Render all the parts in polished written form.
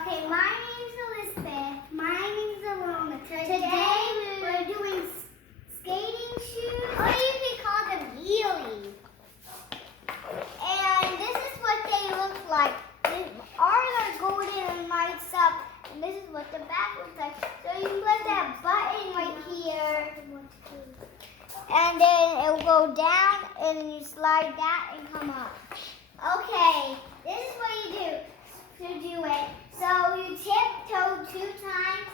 Okay, my name's Elizabeth. My name's Allona. Today we're doing skating shoes, or you can call them Heelys. And this is what they look like. Ours are golden and lights up, and this is what the back looks like. So you can put that button right here, and then it will go down, and then you slide that and come up. Okay, this is what you do to do it. So you tiptoe 2 times,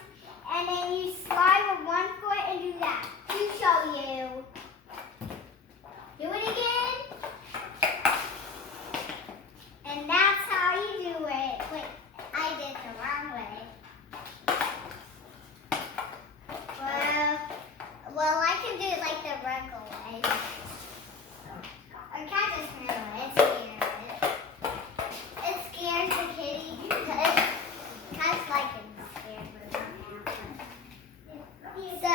and then you slide with 1 foot and do that to show you. Do it again. And that's how you do it. Wait, I did the wrong way. Well, I can do it like the regular way. Or cat just ran away. It scares the kitty because cat's like it scared but not happen. So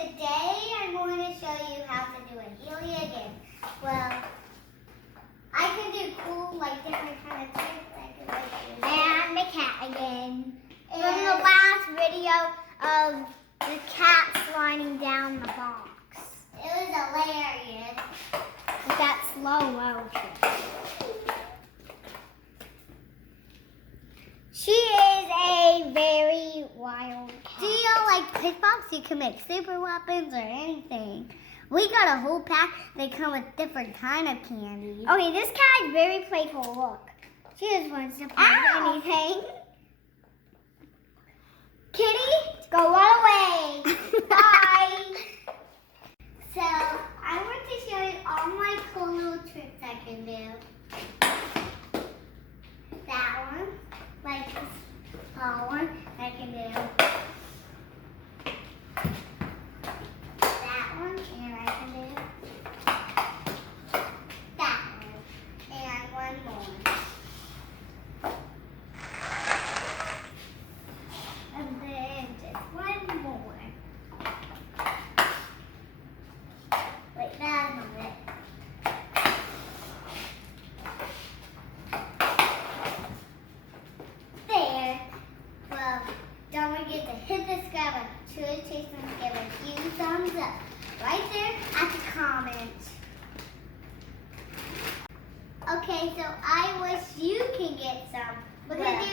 today I'm going to show you how to do a Heely again. Well, I can do cool like different kind of tricks. And the cat again. From the last video of the cat sliding down the box. It was hilarious. With that slow motion. She is a very wild cat. Do you like kickbox? You can make super weapons or anything. We got a whole pack. They come with different kind of candies. Okay, this cat is very playful. Look. She just wants to play with anything. Kitty, go run away. Bye. So, I want to show you all my cool little tricks I can do. That one, like this small one, I can do. That one, and I can do. That one, and one more. And then just one more. Wait, that's not it. There. Well, don't forget to hit the subscribe button. Truly Chase and give a huge thumbs up right there at the comments. Okay, so I wish you can get some because